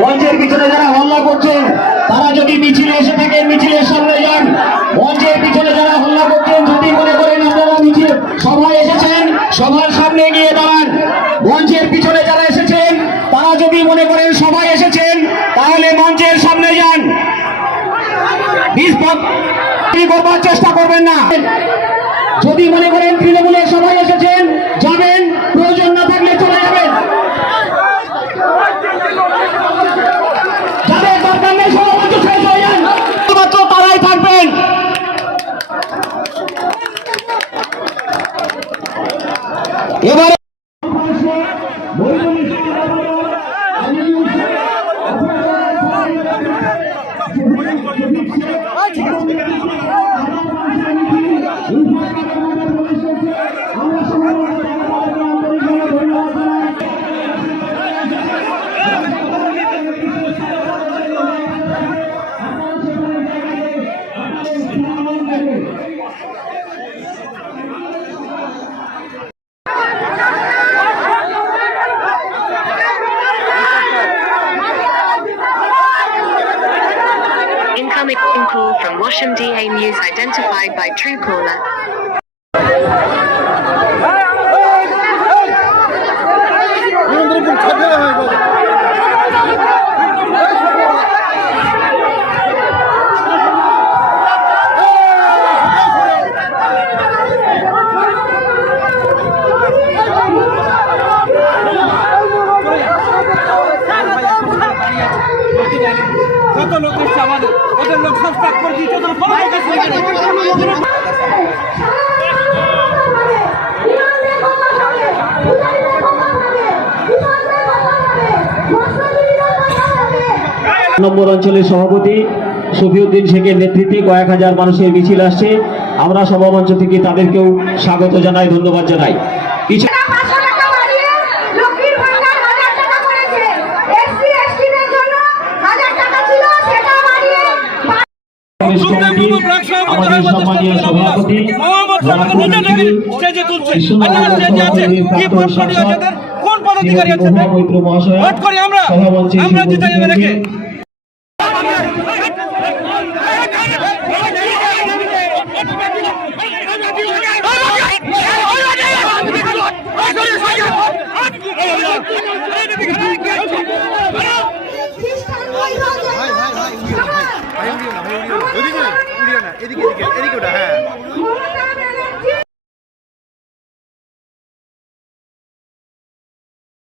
মঞ্চের পিছনে যারা হল্লা করছেন তারা যদি মিছিলে এসে থাকেন মিছিলের সামনে যান। মঞ্চের পিছনে যারা হল্লা করছেন যদি মনে করেন আপনারা মিছিল সভায় এসেছেন সবার সামনে গিয়ে দাঁড়ান। মঞ্চের পিছনে যারা এসেছেন তারা যদি মনে করেন সবাই এসেছেন তাহলে মঞ্চের সামনে যান। করবার চেষ্টা করবেন না। যদি মনে করেন তৃণমূলের সবাই এসেছেন যাবেন, প্রয়োজন না থাকলে চলে যাবেন। যাদের দরকার নেই সভাপতি শেষ হয়ে যান, মাত্র তারাই থাকবেন। এবারে Incoming call from Washam DA News identified by Truecaller. কত লোক এসছে আমাদের, ওদের লোক সব স্টার্ট করে দিচ্ছে, ওদের কোনো লোক আসছে নম্বর অঞ্চলের সভাপতি শফিউদ্দিন শেখের নেতৃত্বে কয়েক হাজার মানুষের মিছিল আসছে। আমরা সভামঞ্চ থেকে তাদেরকেও স্বাগত জানাই, ধন্যবাদ জানাই। কিছু আমাদের সম্মানীয় সভাপতি কোন পদাধিকারী আছে আমরা জিতে যাবে নাকি? এদিকে এদিকে এদিকে এদিকে হ্যাঁ